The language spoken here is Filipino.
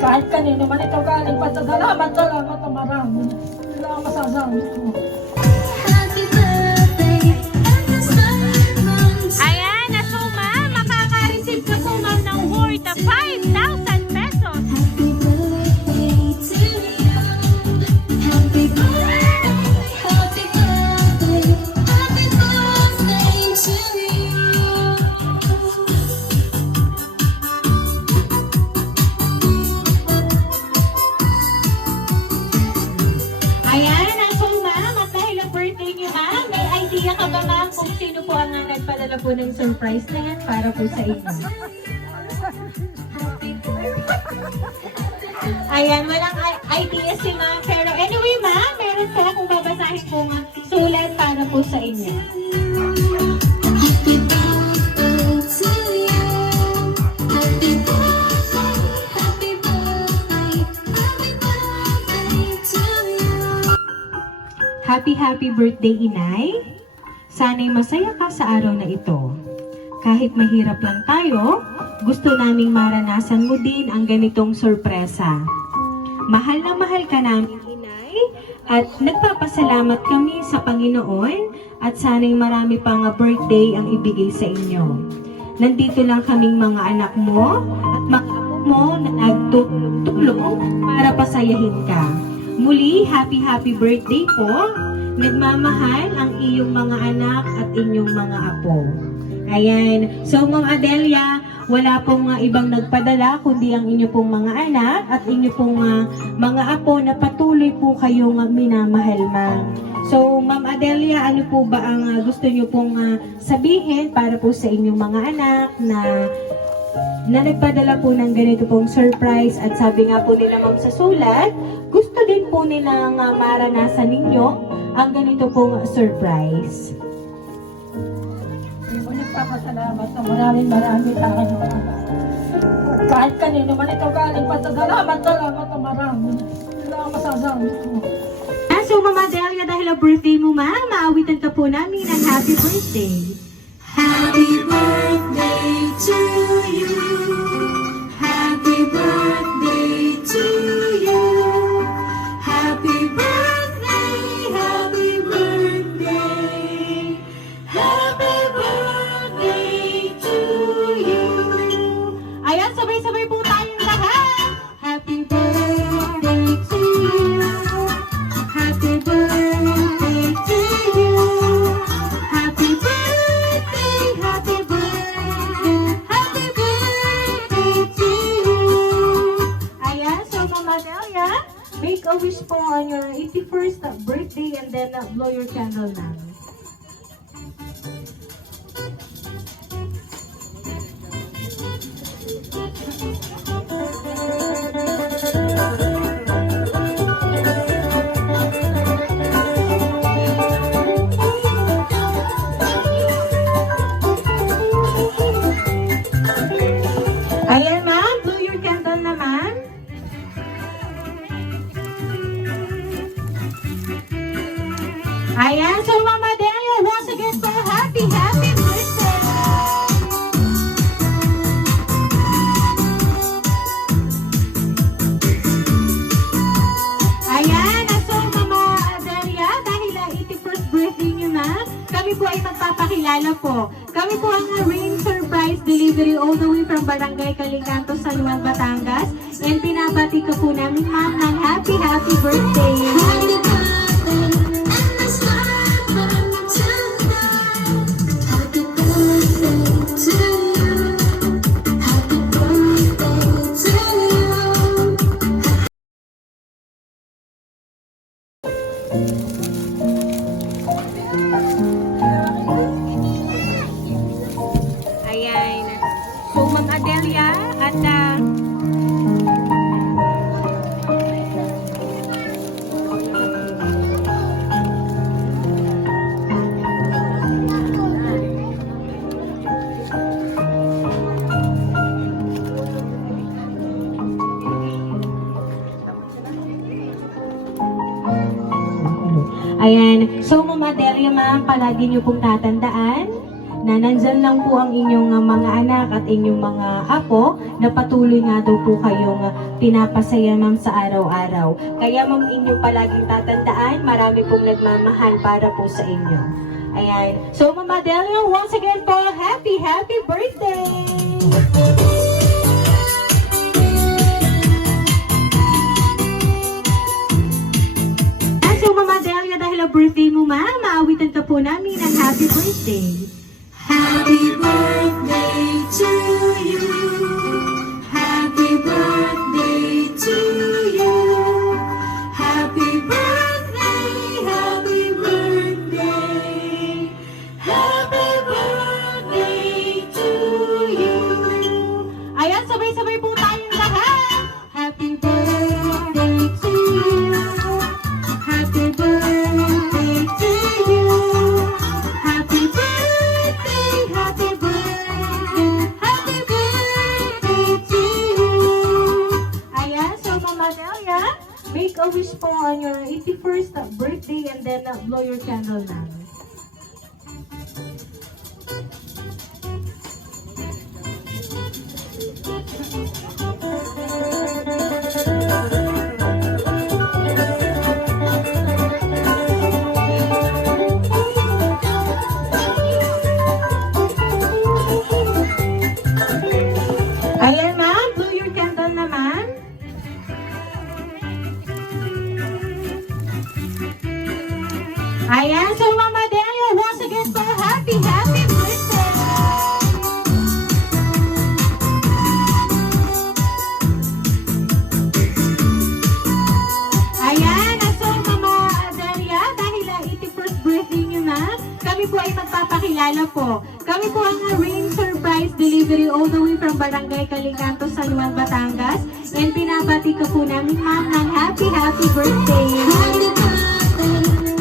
Kahit kanino man ito galing, pasasalamat na marami. Hindi lang ang masasabi ko. Ayan, na so ma'am, makaka-receive ka po ma'am ng worth of 5,000 pesos. Ayan, na so ma'am, at dahil ang birthday niyo ma'am, may idea ka ba ma'am kung sino po ang nagpadala po ng surprise na yan para po sa inyo? Ayan, walang idea si ma'am. Pero anyway ma'am, meron po akong babasahin po nga sulat para po sa inyo. Happy birthday, Inay. Sana'y masaya ka sa araw na ito. Kahit mahirap lang tayo, gusto naming maranasan mo din ang ganitong sorpresa. Mahal na mahal ka namin, Inay, at nagpapasalamat kami sa Panginoon at sana'y marami pang birthday ang ibigay sa inyo. Nandito lang kaming mga anak mo at mga apo mo na nagtulong para pasayahin ka. Muli, happy birthday po. Nagmamahal ang iyong mga anak at inyong mga apo. Ayan. So, Ma'am Adelia, wala pong ibang nagpadala kundi ang inyo pong mga anak at inyo pong mga apo na patuloy po kayong minamahal, ma'am. So, Ma'am Adelia, ano po ba ang gusto nyo pong sabihin para po sa inyong mga anak na nagpadala po ng ganito pong surprise at sabi nga po nila ma'am sa sulat, gusto din po nilang maranasan ninyo ang ganito pong surprise. Hindi ko nagpapasalamat na maraming tayo. Kahit kanino man ito galing, pasasalamat na marami. Hindi lang ang masasabi ko. So, Mama Delia, dahil ang birthday mo, ma'am, maawitan ka po namin ng happy birthday. Happy birthday to you. Happy birthday to you. Happy birthday, happy birthday. Happy birthday to you. Ayan, sabay-sabay po tayong lahat. Happy birthday to you. Happy birthday to you. Happy birthday, happy birthday to you. Ayan, so Mama Delia, make a wish po on your 81st birthday and then blow your candle now. Ayan, ma'am. Blow your candle naman. Ayan. So, Mama Delia, once again po, happy birthday! Ayan. So, Mama Delia, dahil 81st birthday niyo, ma'am, kami po ay magpapakilala po. Kami po ang Rain Surprise Delivery all the way from Barangay Calicanto, San Juan, Batangas. And pinabati ko po namin, ma'am, ng happy birthday! Ayan. So, Ma'am Adelia, at ayan. So, Ma'am Adelia, ma'am, palagi niyo pong tatandaan na nandyan lang po ang inyong mga anak at inyong mga apo na patuloy nga daw po kayong pinapasaya ma'am sa araw-araw. Kaya ma'am, inyo palaging tatandaan, marami pong nagmamahal para po sa inyo. Ayan. So Mama Delia, once again po, happy birthday! So Mama Delia, dahil ang birthday mo ma'am, maawitan ka po namin ng happy birthday. Happy birthday to you. Happy birthday to you. Happy birthday, happy birthday. Happy birthday to you. Ayan, sabay-sabay po tayong lahat. Happy birthday to you. Happy birthday to you. Happy birthday, happy birthday, happy birthday to you. Ayan, so Mama Delia, make a wish po on your 81st birthday and then blow your candle now. Ayan ma'am, blow your candle naman. Ayan, so Mama Delia, once again po, happy birthday! Ayan, so Mama Delia, dahil 81st birthday niyo na, kami po ay magpapakilala po. Kami po ang Rain Surprise Delivery all the way from Barangay Calicanto, San Juan, Batangas. And pinabati ko po namin ma'am ng happy birthday! Happy birthday.